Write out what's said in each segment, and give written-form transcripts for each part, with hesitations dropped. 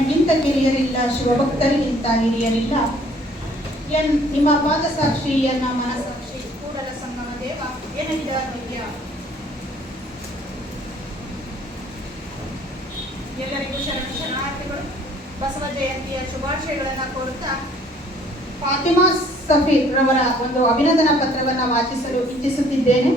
ನಿನಗಿಂತ ಕಿರಿಯರಿಲ್ಲ, ಶಿವಭಕ್ತರಿಗಿಂತ ಹಿರಿಯರಿಲ್ಲ. ನಿಮ್ಮ ಪಾದಸಾಕ್ಷಿ ಎನ್ನ ಮನಸಾಕ್ಷಿ, ಕೂಡಲ ಸಂಗಮ ದೇವ ಏನಿದ ಧೈರ್ಯ. ಎಲ್ಲರಿಗೂ ಶರಣಾರ್ಥಿಗಳು. ಬಸವ ಜಯಂತಿಯ ಶುಭಾಶಯಗಳನ್ನು ಕೋರುತ್ತಾ ಫಾತಿಮಾ ಸಫೀರ್ ರವರ ಒಂದು ಅಭಿನಂದನಾ ಪತ್ರವನ್ನು ವಾಚಿಸಲು ಇಚ್ಛಿಸುತ್ತಿದ್ದೇನೆ.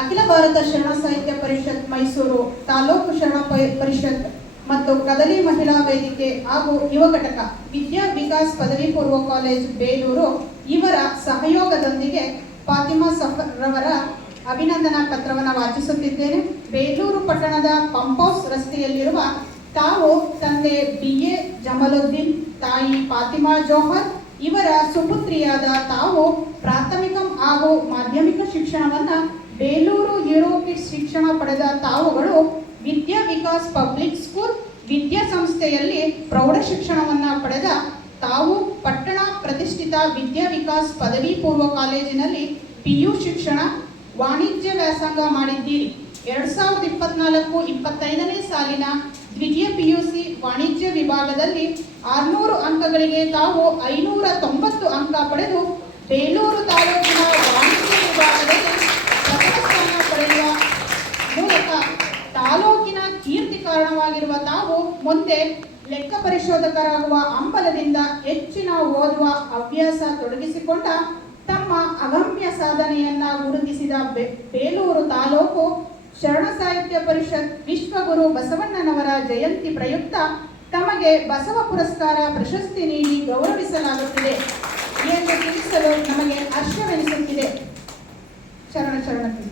ಅಖಿಲ ಭಾರತ ಶರಣ ಸಾಹಿತ್ಯ ಪರಿಷತ್ ಮೈಸೂರು, ತಾಲೂಕು ಶರಣ ಪರಿಷತ್ ಮತ್ತು ಕದಲಿ ಮಹಿಳಾ ವೇದಿಕೆ ಹಾಗೂ ಯುವ ಘಟಕ, ವಿದ್ಯಾ ವಿಕಾಸ್ ಪದವಿ ಪೂರ್ವ ಕಾಲೇಜು ಬೇಲೂರು ಇವರ ಸಹಯೋಗದೊಂದಿಗೆ ಫಾತಿಮಾ ಸಫರ್ ರವರ ಅಭಿನಂದನಾ ಪತ್ರವನ್ನು ವಾಚಿಸುತ್ತಿದ್ದೇನೆ. ಬೇಲೂರು ಪಟ್ಟಣದ ಪಂಪ್ ಹೌಸ್ ರಸ್ತೆಯಲ್ಲಿರುವ ತಾವು ತಂದೆ BA ಜಮಲುದ್ದೀನ್, ತಾಯಿ ಫಾತಿಮಾ ಜೋಹರ್ ಇವರ ಸುಪುತ್ರಿಯಾದ ತಾವು ಪ್ರಾಥಮಿಕ ಹಾಗೂ ಮಾಧ್ಯಮಿಕ ಶಿಕ್ಷಣವನ್ನು ಬೇಲೂರು ಯುರೋಪಿಕ್ ಶಿಕ್ಷಣ ಪಡೆದ ತಾವುಗಳು ವಿದ್ಯಾ ವಿಕಾಸ್ ಪಬ್ಲಿಕ್ ಸ್ಕೂಲ್ ವಿದ್ಯಾಸಂಸ್ಥೆಯಲ್ಲಿ ಪ್ರೌಢ ಶಿಕ್ಷಣವನ್ನು ಪಡೆದ ತಾವು ಪಟ್ಟಣ ಪ್ರತಿಷ್ಠಿತ ವಿದ್ಯಾ ವಿಕಾಸ್ ಪದವಿ ಪೂರ್ವ ಕಾಲೇಜಿನಲ್ಲಿ PU ಶಿಕ್ಷಣ ವಾಣಿಜ್ಯ ವ್ಯಾಸಂಗ ಮಾಡಿದ್ದೀರಿ. 2024-25ನೇ ಸಾಲಿನ ದ್ವಿತೀಯ PUC ವಾಣಿಜ್ಯ ವಿಭಾಗದಲ್ಲಿ 600 ಅಂಕಗಳಿಗೆ ತಾವು 590 ಅಂಕ ಪಡೆದು ಬೇಲೂರು ತಾಲೂಕಿನ ವಾಣಿಜ್ಯ ವಿಭಾಗದಲ್ಲಿ ಪ್ರಥಮ ಸ್ಥಾನ ಪಡೆಯುವ ಮೂಲಕ ತಾಲೂಕಿನ ಕೀರ್ತಿ ಕಾರಣವಾಗಿರುವ ತಾವು ಮುಂದೆ ಲೆಕ್ಕ ಪರಿಶೋಧಕರಾಗುವ ಹಂಬಲದಿಂದ ಹೆಚ್ಚಿನ ಓದುವ ಹವ್ಯಾಸ ತೊಡಗಿಸಿಕೊಂಡ ತಮ್ಮ ಅಗಮ್ಯ ಸಾಧನೆಯನ್ನ ಗುರುತಿಸಿದ ಬೇಲೂರು ತಾಲೂಕು ಶರಣ ಸಾಹಿತ್ಯ ಪರಿಷತ್ ವಿಶ್ವಗುರು ಬಸವಣ್ಣನವರ ಜಯಂತಿ ಪ್ರಯುಕ್ತ ತಮಗೆ ಬಸವ ಪುರಸ್ಕಾರ ಪ್ರಶಸ್ತಿ ನೀಡಿ ಗೌರವಿಸಲಾಗುತ್ತಿದೆ ಎಂದು ತಿಳಿಸಲು ನಮಗೆ ಹರ್ಷವೆನಿಸುತ್ತಿದೆ. ಶರಣ ಶರಣತೆ.